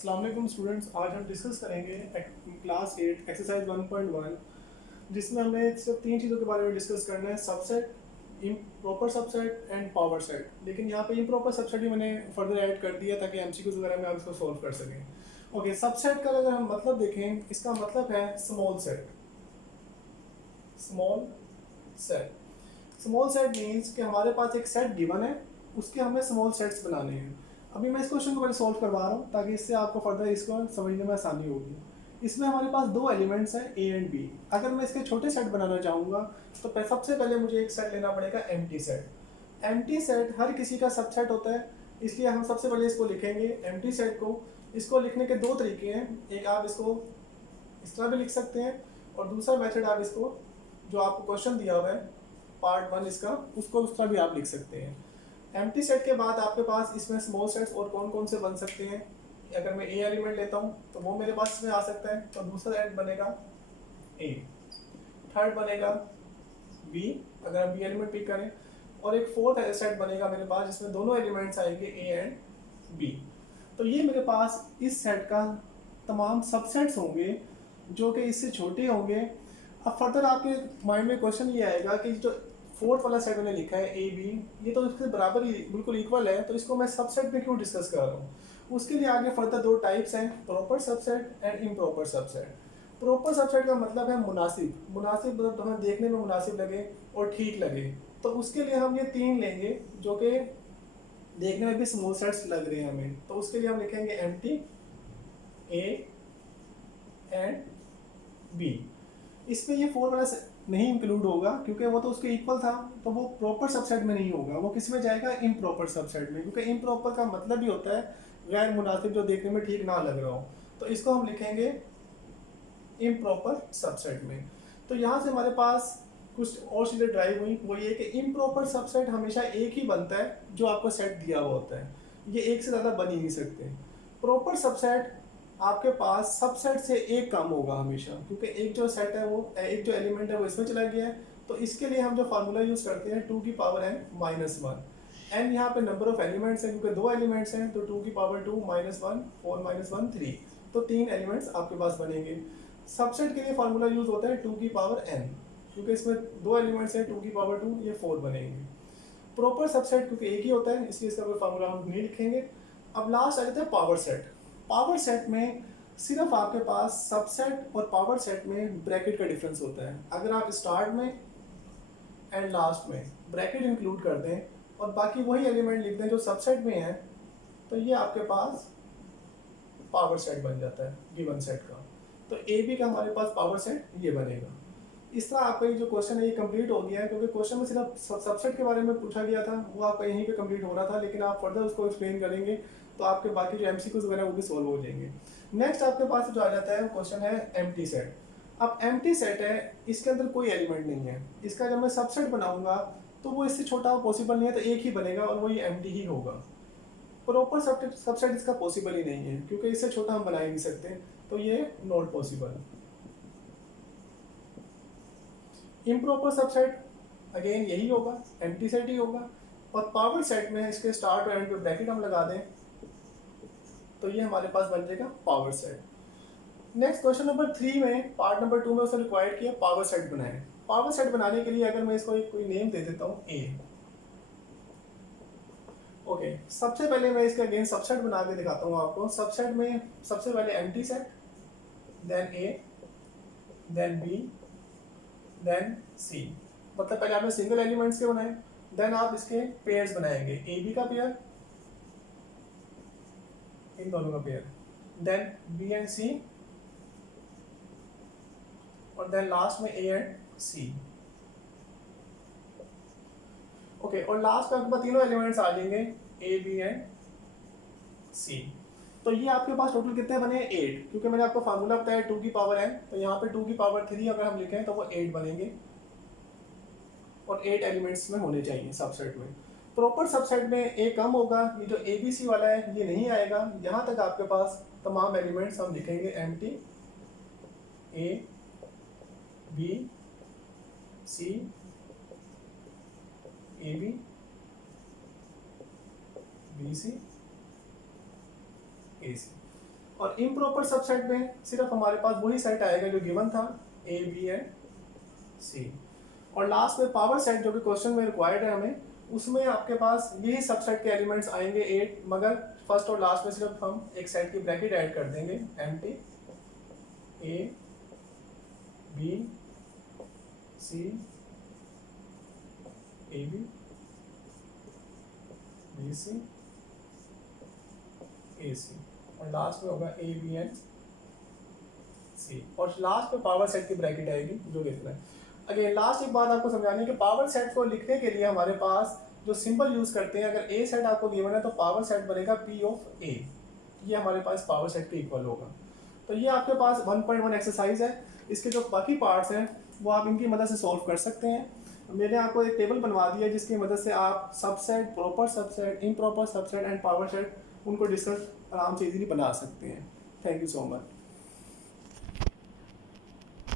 अस्सलाम वालेकुम स्टूडेंट्स। आज हम डिस्कस करेंगे क्लास 8 एक्सरसाइज 1.1, जिसमें हमें सिर्फ तीन चीज़ों के बारे में डिस्कस करना है: subset, improper subset and power set. लेकिन यहाँ पे इम्प्रॉपर सबसेट भी मैंने फर्दर ऐड कर दिया ताकि एमसीक्यूज वगैरह में आप इसको सॉल्व कर सकें। ओके, सबसेट का अगर हम मतलब देखें, इसका मतलब है small set. Small set small set means कि हमारे पास एक सेट गिवन है, उसके हमें स्मॉल सेट्स बनाने हैं। अभी मैं इस क्वेश्चन को पहले सॉल्व करवा रहा हूँ ताकि इससे आपको फर्दर इसको समझने में आसानी होगी। इसमें हमारे पास दो एलिमेंट्स हैं ए एंड बी। अगर मैं इसके छोटे सेट बनाना चाहूँगा तो सबसे पहले मुझे एक सेट लेना पड़ेगा एम्प्टी सेट। एम्प्टी सेट हर किसी का सबसेट होता है, इसलिए हम सबसे पहले इसको लिखेंगे एम्प्टी सेट को। इसको लिखने के दो तरीके हैं, एक आप इसको इस तरह भी लिख सकते हैं और दूसरा मेथड आप इसको जो आपको क्वेश्चन दिया हुआ है पार्ट 1 इसका, उसको उस तरह भी आप लिख सकते हैं। एम्प्टी सेट के बाद आपके पास इसमें स्मॉल सेट्स और कौन कौन से बन सकते हैं। अगर मैं ए एलिमेंट लेता हूँ तो वो मेरे पास इसमें आ सकता है, तो दूसरा सेट बनेगा ए, थर्ड बनेगा बी अगर हम बी एलिमेंट पिक करें, और एक फोर्थ सेट बनेगा मेरे पास जिसमें दोनों एलिमेंट्स आएंगे ए एंड बी। तो ये मेरे पास इस सेट का तमाम सबसेट्स होंगे जो कि इससे छोटे होंगे। अब फर्दर आपके माइंड में क्वेश्चन ये आएगा कि जो फोर्थ वाला सेट मैंने लिखा है ए बी, ये तो इसके बराबर ही बिल्कुल इक्वल है, तो इसको मैं सबसेट में क्यों डिस्कस कर रहा हूँ। उसके लिए आगे फर्दर दो टाइप्स हैं, proper subset and improper subset. Proper subset का मतलब है मुनासिब। मुनासिब मतलब हमें देखने में मुनासिब लगे और ठीक लगे, तो उसके लिए हम ये तीन लेंगे जो कि देखने में भी स्मॉल सेट्स लग रहे हैं हमें। तो उसके लिए हम लिखेंगे एम्प्टी ए एंड बी। इसमें ये फोर वाला नहीं इंक्लूड होगा क्योंकि वो तो उसके इक्वल था, तो वो प्रॉपर सबसेट में नहीं होगा, वो किस में जाएगा, इम्प्रॉपर सबसेट में। क्योंकि इम्प्रॉपर का मतलब ही होता है गैर मुनासिब, जो देखने में ठीक ना लग रहा हो। तो इसको हम लिखेंगे इम्प्रॉपर सबसेट में। तो यहाँ से हमारे पास कुछ और चीज़ें ड्राइव हुई, वो ये कि इम्प्रॉपर सबसेट हमेशा एक ही बनता है जो आपको सेट दिया हुआ होता है, ये एक से ज़्यादा बन ही नहीं सकते। प्रॉपर सबसेट आपके पास सबसेट से एक कम होगा हमेशा, क्योंकि एक जो सेट है वो एक जो एलिमेंट है वो इसमें चला गया है। तो इसके लिए हम जो फार्मूला यूज़ करते हैं 2 की पावर n माइनस 1। एन यहाँ पे नंबर ऑफ एलिमेंट्स हैं, क्योंकि दो एलिमेंट्स हैं, तो 2 की पावर 2 माइनस 1 4 माइनस 1 3, तो तीन एलिमेंट्स आपके पास बनेंगे। सबसेट के लिए फार्मूला यूज होता है 2 की पावर n, क्योंकि इसमें दो एलिमेंट्स हैं, 2 की पावर 2 ये 4 बनेंगे। प्रॉपर सबसेट क्योंकि एक ही होता है इसलिए इसका कोई फार्मूला हम नहीं लिखेंगे। अब लास्ट आ जाता है पावर सेट। पावर सेट में सिर्फ आपके पास सबसेट और पावर सेट में ब्रैकेट का डिफरेंस होता है। अगर आप स्टार्ट में एंड लास्ट में ब्रैकेट इंक्लूड कर दें और बाकी वही एलिमेंट लिख दें जो सबसेट में है, तो ये आपके पास पावर सेट बन जाता है गिवन सेट का। तो ए बी का हमारे पास पावर सेट ये बनेगा। इस तरह आपका ये जो क्वेश्चन है ये कंप्लीट हो गया है, क्योंकि क्वेश्चन में सिर्फ सबसेट के बारे में पूछा गया था, वो आपका यहीं पे कंप्लीट हो रहा था, लेकिन आप फर्दर उसको एक्सप्लेन करेंगे तो आपके बाकी जो एमसीक्यूज वगैरह वो भी सॉल्व हो जाएंगे। नेक्स्ट आपके पास जो आ जाता है क्वेश्चन है एम्प्टी सेट। अब एम्प्टी सेट है, इसके अंदर कोई एलिमेंट नहीं है, इसका जब मैं सबसेट बनाऊंगा तो वो इससे छोटा पॉसिबल नहीं है, तो एक ही बनेगा और वो ये एम्प्टी ही होगा। प्रॉपर सबसेट इसका पॉसिबल ही नहीं है, क्योंकि इससे छोटा हम बना ही नहीं सकते, तो ये not possible. Improper subset again यही होगा, एम्प्टी सेट ही होगा। और पावर सेट में इसके स्टार्ट और एंड पे ब्रैकेट हम लगा दें तो ये हमारे पास बन जाएगा power set. Next question number 3 में पार्ट नंबर 2 में उसने रिक्वायर्ड किया पावर सेट बनाए। पावर सेट बनाने के लिए अगर मैं इसको कोई नेम दे देता हूँ ए। ओके, सबसे पहले मैं इसका अगेन सबसेट बना के दिखाता हूँ आपको। सबसेट में सबसे पहले एम्प्टी सेट, देन ए, देन बी, देन सी। मतलब पहले आपने सिंगल एलिमेंट्स के बनाए, देन आप इसके पेयर्स बनाएंगे, ए बी का पेयर, इन दोनों का पेयर, देन बी एंड सी, और देन लास्ट में ए एंड सी। ओके, और लास्ट में आपके पास तीनों एलिमेंट्स आ जाएंगे ए बी एंड सी। तो ये आपके पास टोटल कितने बने 8, क्योंकि मैंने आपको फार्मूला बताया 2 की पावर n, तो यहाँ पे 2 की पावर 3 अगर हम लिखें तो वो 8 बनेंगे, और 8 एलिमेंट्स में होने चाहिए सबसेट में। प्रॉपर सबसेट में ए कम होगा, ये जो ए बी सी वाला है ये नहीं आएगा। यहाँ तक आपके पास तमाम एलिमेंट्स हम लिखेंगे empty A B C A B B C A C. और इम्प्रॉपर सबसेट में सिर्फ हमारे पास वही सेट आएगा जो गिवन था, ए बी एंड सी। और लास्ट में पावर सेट जो कि क्वेश्चन में रिक्वायर्ड है हमें, उसमें आपके पास यही सबसेट के एलिमेंट्स आएंगे 8, मगर फर्स्ट और लास्ट में सिर्फ हम एक सेट की ब्रैकेट ऐड कर देंगे, empty A B C A B B C A C, और लास्ट में होगा ए बी एंड सी, और लास्ट में पावर सेट की ब्रैकेट आएगी जो लिखना है। अगेन लास्ट एक बात आपको समझानी है कि पावर सेट को लिखने के लिए हमारे पास जो सिंबल यूज करते हैं, अगर ए सेट आपको गिवन है तो पावर सेट बनेगा पी ऑफ ए, ये हमारे पास पावर सेट के इक्वल होगा। तो ये आपके पास 1.1 एक्सरसाइज है। इसके जो बाकी पार्ट्स हैं वो आप इनकी मदद से सॉल्व कर सकते हैं। मैंने आपको एक टेबल बनवा दिया है जिसकी मदद से आप subset, proper subset, improper subset and power set उनको डिस्कस आराम से इजीली बना सकते हैं। Thank you so much.